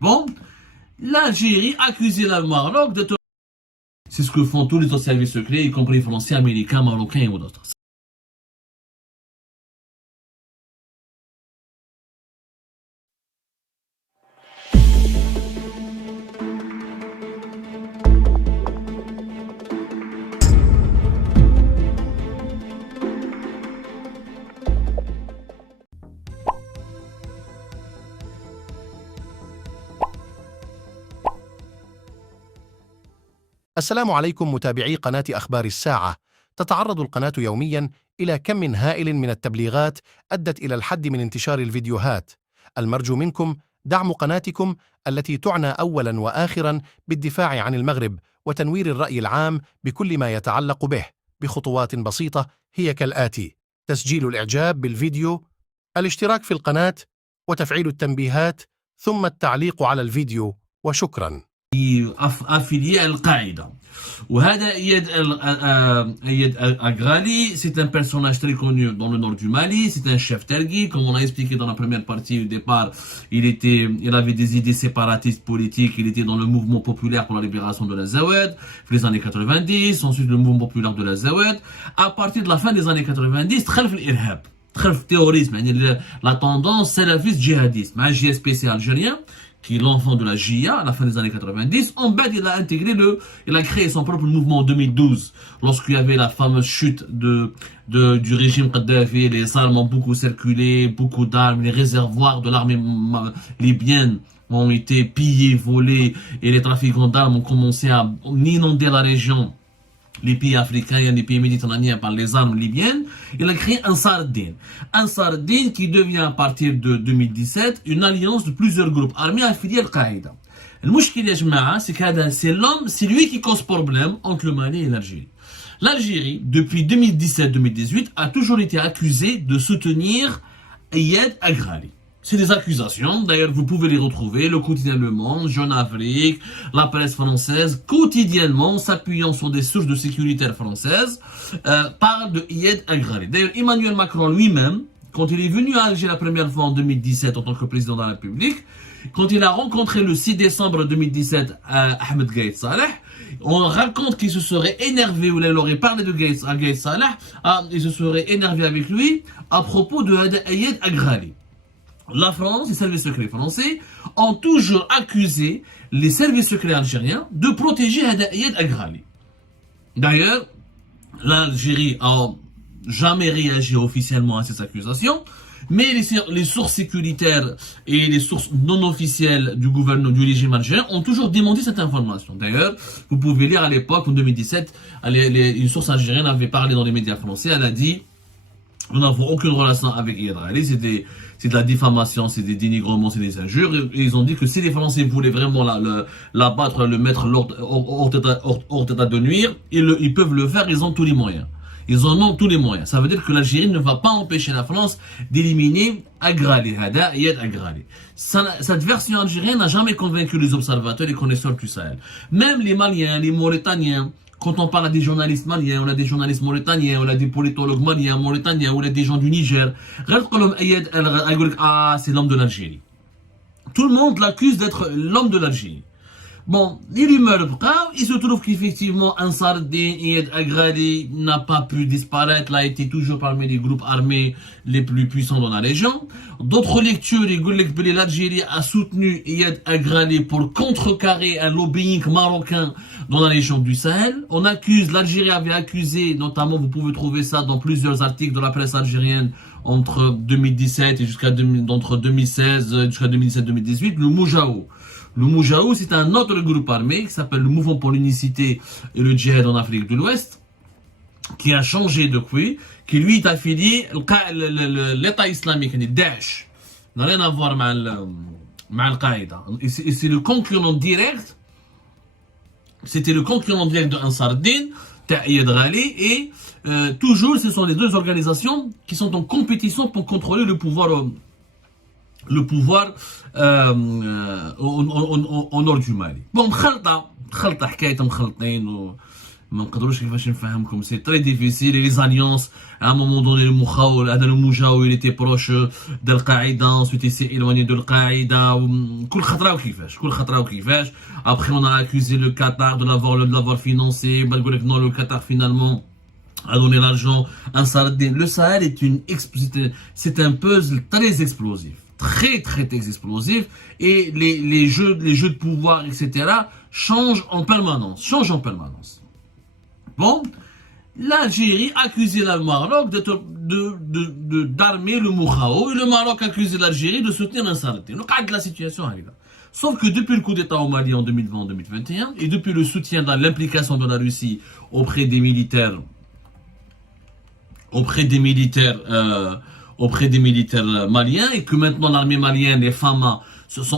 Bon, l'Algérie accusait le Maroc de... C'est ce que font tous les autres services secrets, y compris français, américains, marocains ou d'autres. السلام عليكم متابعي قناة أخبار الساعة. تتعرض القناة يوميا إلى كم هائل من التبليغات أدت إلى الحد من انتشار الفيديوهات. المرجو منكم دعم قناتكم التي تعنى أولا وآخرا بالدفاع عن المغرب وتنوير الرأي العام بكل ما يتعلق به بخطوات بسيطة هي كالآتي: تسجيل الإعجاب بالفيديو، الاشتراك في القناة، وتفعيل التنبيهات، ثم التعليق على الفيديو، وشكرا. affilié à Al-Qaïda. Ayed Aghali, c'est un personnage très connu dans le nord du Mali, c'est un chef tergui, comme on a expliqué dans la première partie au départ, il avait des idées séparatistes politiques, il était dans le mouvement populaire pour la libération de l'Azawad, les années 90, ensuite le mouvement populaire de l'Azawad. À partir de la fin des années 90, خلف الإرهاب, خلف التيوريزم, la tendance salafiste djihadiste, un JSPC algérien, qui est l'enfant de la JIA à la fin des années 90. En bas, il a créé son propre mouvement en 2012, lorsqu'il y avait la fameuse chute du régime Kadhafi, les armes ont beaucoup circulé, beaucoup d'armes, les réservoirs de l'armée libyenne ont été pillés, volés, et les trafiquants d'armes ont commencé à inonder la région, les pays africains et les pays méditerranéens par les armes libyennes. Il a créé Ansar ad-Din. Ansar ad-Din qui devient à partir de 2017 une alliance de plusieurs groupes armés affiliés à Al-Qaïda. Le mouchkil ya jama'a, c'est lui qui cause problème entre le Mali et l'Algérie. L'Algérie, depuis 2017-2018, a toujours été accusée de soutenir Ayed Aghali. C'est des accusations, d'ailleurs vous pouvez les retrouver, le quotidien Le Monde, Jeune Afrique, la presse française, quotidiennement, s'appuyant sur des sources de sécurité françaises, parlent de Ayed Aghali. D'ailleurs Emmanuel Macron lui-même, quand il est venu à Alger la première fois en 2017 en tant que président de la République, quand il a rencontré le 6 décembre 2017 Ahmed Gaïd Saleh, on raconte qu'il se serait énervé, ou il aurait parlé de Gaïd Saleh, il se serait énervé avec lui à propos de Ayed Aghali. La France, les services secrets français, ont toujours accusé les services secrets algériens de protéger Ayed Aghali. D'ailleurs, l'Algérie n'a jamais réagi officiellement à ces accusations, mais les sources sécuritaires et les sources non officielles du gouvernement du régime algérien ont toujours démenti cette information. D'ailleurs, vous pouvez lire à l'époque, en 2017, une source algérienne avait parlé dans les médias français, elle a dit: nous n'avons aucune relation avec Ayed Aghali, c'est de la diffamation, c'est des dénigrements, c'est des injures. Et ils ont dit que si les Français voulaient vraiment l'abattre, le mettre hors d'état de nuire, ils peuvent le faire, ils ont tous les moyens. Ils en ont tous les moyens. Ça veut dire que l'Algérie ne va pas empêcher la France d'éliminer Aghali, Ayed Aghali. Cette version algérienne n'a jamais convaincu les observateurs, les connaisseurs du Sahel. Même les Maliens, les Mauritaniens, quand on parle à des journalistes maliens, on a des journalistes mauritaniens, on a des politologues maliens, mauritaniens, on a des gens du Niger. C'est l'homme de l'Algérie. Tout le monde l'accuse d'être l'homme de l'Algérie. Bon, les rumeurs braves, il se trouve qu'effectivement Ansar ad-Din Ayed Aghali n'a pas pu disparaître, il a été toujours parmi les groupes armés les plus puissants dans la région. D'autres lectures, l'Algérie a soutenu Ayed Aghali pour contrecarrer un lobbying marocain dans la région du Sahel. L'Algérie avait accusé, notamment vous pouvez trouver ça dans plusieurs articles de la presse algérienne entre 2017 et entre 2016 jusqu'à 2017-2018, le Moujahou. Le Moujahou, c'est un autre groupe armé qui s'appelle le Mouvement pour l'Unicité et le Djihad en Afrique de l'Ouest, qui a changé depuis, qui lui est affilié l'État islamique, Daesh. N'a rien à voir avec Al-Qaïda. Et c'est le concurrent direct, c'était le concurrent direct de Ansar ad-Din, Ayed Aghali, et toujours ce sont les deux organisations qui sont en compétition pour contrôler le pouvoir au nord du Mali. Bon, خلطة حكاية مخلطين C'est très difficile et les alliances, à un moment donné, le Moujaou, il était proche d'Al-Qaïda, ensuite il s'est éloigné de Al-Qaïda. Après, on a accusé le Qatar de l'avoir financé. Non, le Qatar finalement a donné l'argent à Saladin. Le Sahel c'est un puzzle très explosif. Très explosif. Et les jeux de pouvoir, etc., changent en permanence. Bon, l'Algérie accusait le Maroc d'armer le Moujaou et le Maroc accusait l'Algérie de soutenir l'insalubrité. Donc, la situation arrive. Sauf que depuis le coup d'État au Mali en 2020-2021 et depuis le soutien dans l'implication de la Russie auprès des militaires maliens et que maintenant l'armée malienne, les FAMA,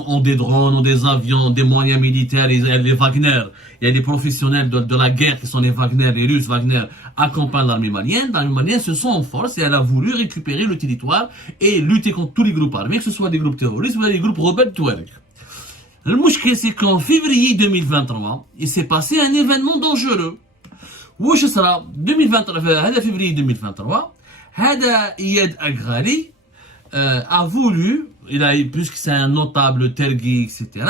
ont des drones, ont des avions, des moyens militaires, il y a les Wagner, il y a des professionnels de la guerre qui sont les Wagner, les Russes Wagner, accompagnent l'armée malienne se sent en force et elle a voulu récupérer le territoire et lutter contre tous les groupes armés, que ce soit des groupes terroristes ou des groupes rebelles Touareg. Le mouchké, c'est qu'en février 2023, il s'est passé un événement dangereux. واش صرا 2023 هذا février 2023 هذا إياد أغرالي a voulu, puisque c'est un notable tergui, etc.,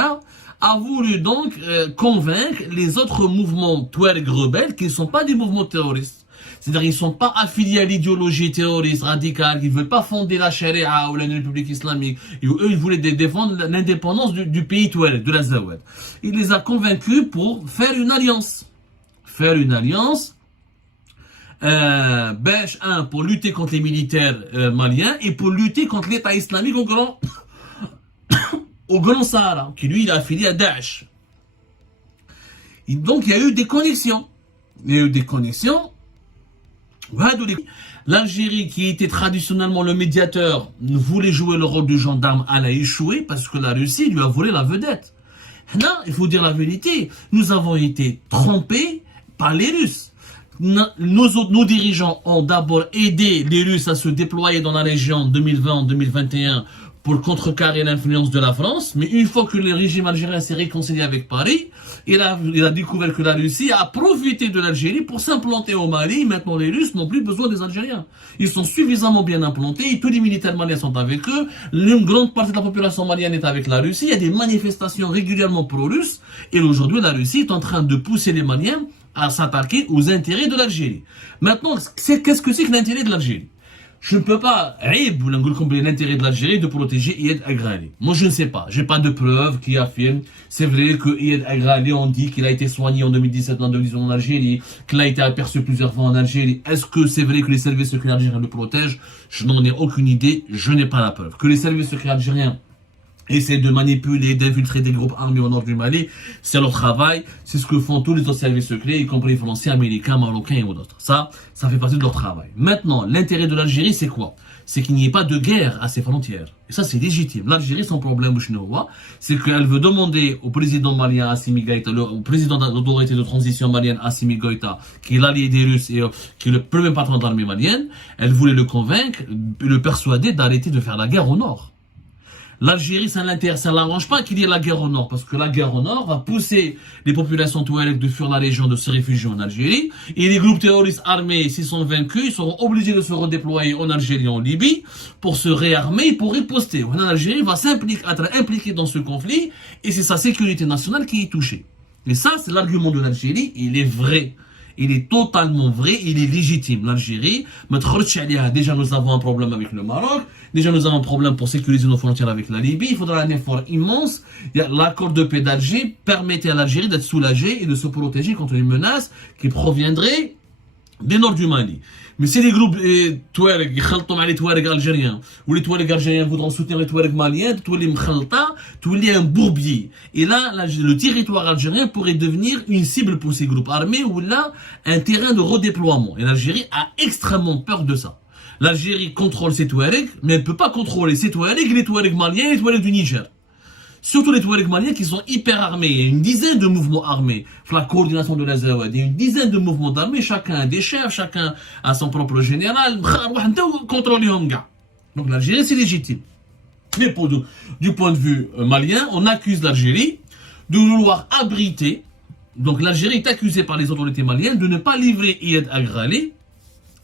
a voulu donc convaincre les autres mouvements Touareg rebelles qui ne sont pas des mouvements terroristes. C'est-à-dire qu'ils ne sont pas affiliés à l'idéologie terroriste radicale, ils ne veulent pas fonder la charia ou la République islamique. Eux, ils voulaient défendre l'indépendance du pays Touareg, de l'Azawad. Il les a convaincus pour faire une alliance. Pour lutter contre les militaires maliens et pour lutter contre l'État islamique au Grand Sahara, qui lui il est affilié à Daesh. Et donc il y a eu des connexions. L'Algérie, qui était traditionnellement le médiateur, voulait jouer le rôle du gendarme, elle a échoué parce que la Russie lui a volé la vedette. Là, il faut dire la vérité, nous avons été trompés par les Russes. Nos dirigeants ont d'abord aidé les Russes à se déployer dans la région 2020-2021 pour contrecarrer l'influence de la France, mais une fois que le régime algérien s'est réconcilié avec Paris, il a découvert que la Russie a profité de l'Algérie pour s'implanter au Mali. Maintenant, les Russes n'ont plus besoin des Algériens. Ils sont suffisamment bien implantés, tous les militaires maliens sont avec eux, une grande partie de la population malienne est avec la Russie, il y a des manifestations régulièrement pro-russes, et aujourd'hui, la Russie est en train de pousser les Maliens à s'attaquer aux intérêts de l'Algérie. Maintenant, qu'est-ce que c'est que l'intérêt de l'Algérie? Je ne peux pas, l'intérêt de l'Algérie de protéger Iyad Agrali. Moi, je ne sais pas. J'ai pas de preuves qui affirment. C'est vrai que Iyad Agrali, on dit qu'il a été soigné en 2017 en Algérie, qu'il a été aperçu plusieurs fois en Algérie. Est-ce que c'est vrai que les services secrets algériens le protègent? Je n'en ai aucune idée. Je n'ai pas la preuve. Que les services secrets algériens essayer de manipuler, d'infiltrer des groupes armés au nord du Mali, c'est leur travail, c'est ce que font tous les autres services secrets, y compris les français, américains, marocains et d'autres. Ça fait partie de leur travail. Maintenant, l'intérêt de l'Algérie, c'est quoi? C'est qu'il n'y ait pas de guerre à ses frontières. Et ça, c'est légitime. L'Algérie, son problème, c'est qu'elle veut demander au président malien Assimi Goïta, au président de l'autorité de transition malienne Assimi Goïta, qui est l'allié des Russes et qui est le premier patron de l'armée malienne, elle voulait le convaincre, le persuader d'arrêter de faire la guerre au nord. L'Algérie, ça ne l'arrange pas qu'il y ait la guerre au nord, parce que la guerre au nord va pousser les populations touareg de fuir la région, de se réfugier en Algérie, et les groupes terroristes armés, s'ils sont vaincus, ils seront obligés de se redéployer en Algérie et en Libye pour se réarmer et pour riposter. L'Algérie va être impliquée dans ce conflit, et c'est sa sécurité nationale qui est touchée. Et ça, c'est l'argument de l'Algérie, il est vrai. Il est totalement vrai, il est légitime. L'Algérie, déjà nous avons un problème avec le Maroc, déjà nous avons un problème pour sécuriser nos frontières avec la Libye, il faudra un effort immense. L'accord de paix d'Alger permettait à l'Algérie d'être soulagée et de se protéger contre les menaces qui proviendraient du nord du Mali. Mais si les groupes Touareg, les Touareg algériens, ou les Touareg algériens voudront soutenir les Touareg maliens, il y a un bourbier. Et là, le territoire algérien pourrait devenir une cible pour ces groupes armés, ou là, un terrain de redéploiement. Et l'Algérie a extrêmement peur de ça. L'Algérie contrôle ses Touareg, mais elle ne peut pas contrôler ses Touareg, les Touareg maliens et les Touareg du Niger. Surtout les Touareg maliens qui sont hyper armés. Il y a une dizaine de mouvements armés. La coordination de l'Azawad, il y a une dizaine de mouvements d'armés. Chacun a des chefs, chacun a son propre général. Donc l'Algérie, c'est légitime. Mais du point de vue malien, on accuse l'Algérie de vouloir abriter Donc l'Algérie est accusée par les autorités maliennes de ne pas livrer Iyad Agrali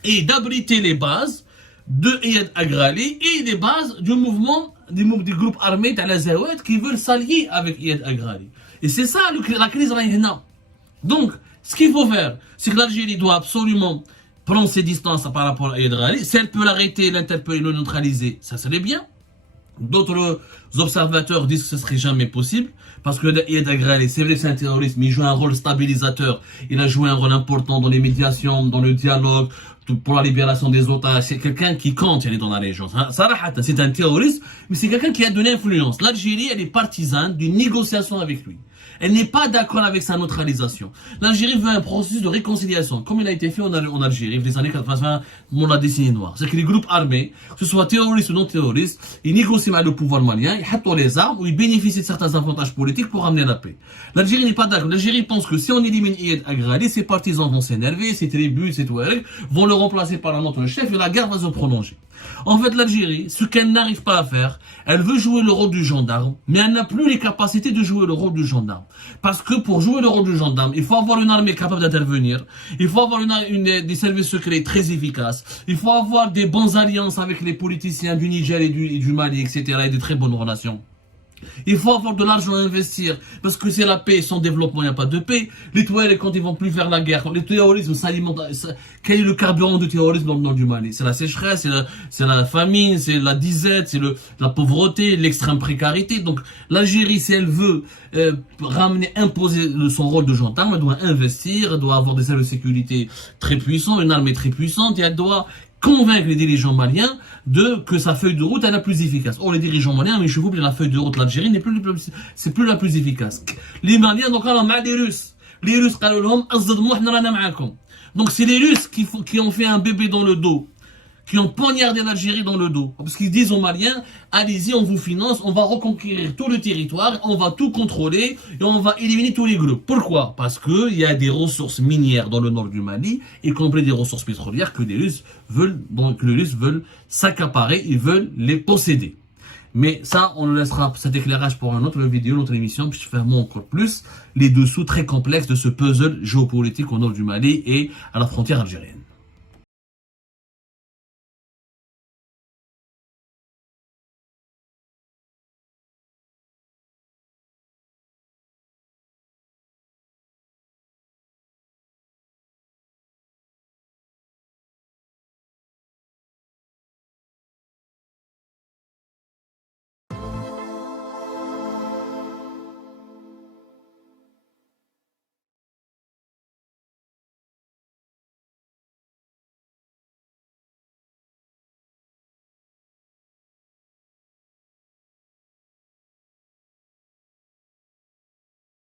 et d'abriter les bases de Iyad Agrali et les bases du mouvement des groupes armés d'Al-Azawad qui veulent s'allier avec Iyad Agrali. Et c'est ça la crise là. Donc, ce qu'il faut faire, c'est que l'Algérie doit absolument prendre ses distances par rapport à Iyad Agrali. Si elle peut l'arrêter, l'interpeller, le neutraliser, ça serait bien. D'autres observateurs disent que ce serait jamais possible parce que Iyad Agrali, c'est vrai que c'est un terroriste, mais il joue un rôle stabilisateur. Il a joué un rôle important dans les médiations, dans le dialogue, pour la libération des otages. C'est quelqu'un qui compte, il est dans la région. C'est un terroriste, mais c'est quelqu'un qui a de l'influence. L'Algérie, elle est partisane d'une négociation avec lui. Elle n'est pas d'accord avec sa neutralisation. L'Algérie veut un processus de réconciliation, comme il a été fait en Algérie, les années 80, dans la décennie noire. C'est que les groupes armés, que ce soit terroristes ou non terroristes, ils négocient avec le pouvoir malien, ils hattent les armes, ou ils bénéficient de certains avantages politiques pour amener la paix. L'Algérie n'est pas d'accord. L'Algérie pense que si on élimine Iyad Agrali, ses partisans vont s'énerver, ses tribus, ses Touaregs vont le remplacer par un autre chef et la guerre va se prolonger. En fait, l'Algérie, ce qu'elle n'arrive pas à faire, elle veut jouer le rôle du gendarme, mais elle n'a plus les capacités de jouer le rôle du gendarme. Parce que pour jouer le rôle du gendarme, il faut avoir une armée capable d'intervenir, il faut avoir des services secrets très efficaces, il faut avoir des bonnes alliances avec les politiciens du Niger et du Mali, etc., et de très bonnes relations. Il faut avoir de l'argent à investir, parce que c'est la paix, sans développement, il n'y a pas de paix. Les Touaregs, quand ils vont plus faire la guerre, quand les terroristes s'alimentent, quel est le carburant du terrorisme dans le nord du Mali? C'est la sécheresse, c'est la famine, c'est la disette, c'est la pauvreté, l'extrême précarité. Donc l'Algérie, si elle veut imposer son rôle de gendarme, elle doit investir, elle doit avoir des services de sécurité très puissants, une armée très puissante, et elle doit convaincre les dirigeants maliens que sa feuille de route est la plus efficace. Or, les dirigeants maliens, mais je vous dis, la feuille de route de l'Algérie c'est plus la plus efficace. Les Maliens, donc, alors, les Russes, donc, c'est les Russes qui ont fait un bébé dans le dos, qui ont poignardé l'Algérie dans le dos. Parce qu'ils disent aux Maliens, allez-y, on vous finance, on va reconquérir tout le territoire, on va tout contrôler et on va éliminer tous les groupes. Pourquoi? Parce qu'il y a des ressources minières dans le nord du Mali, y compris des ressources pétrolières que les Russes veulent s'accaparer, ils veulent les posséder. Mais ça, on laissera cet éclairage pour une autre vidéo, une autre émission, puis je ferai encore plus les dessous très complexes de ce puzzle géopolitique au nord du Mali et à la frontière algérienne.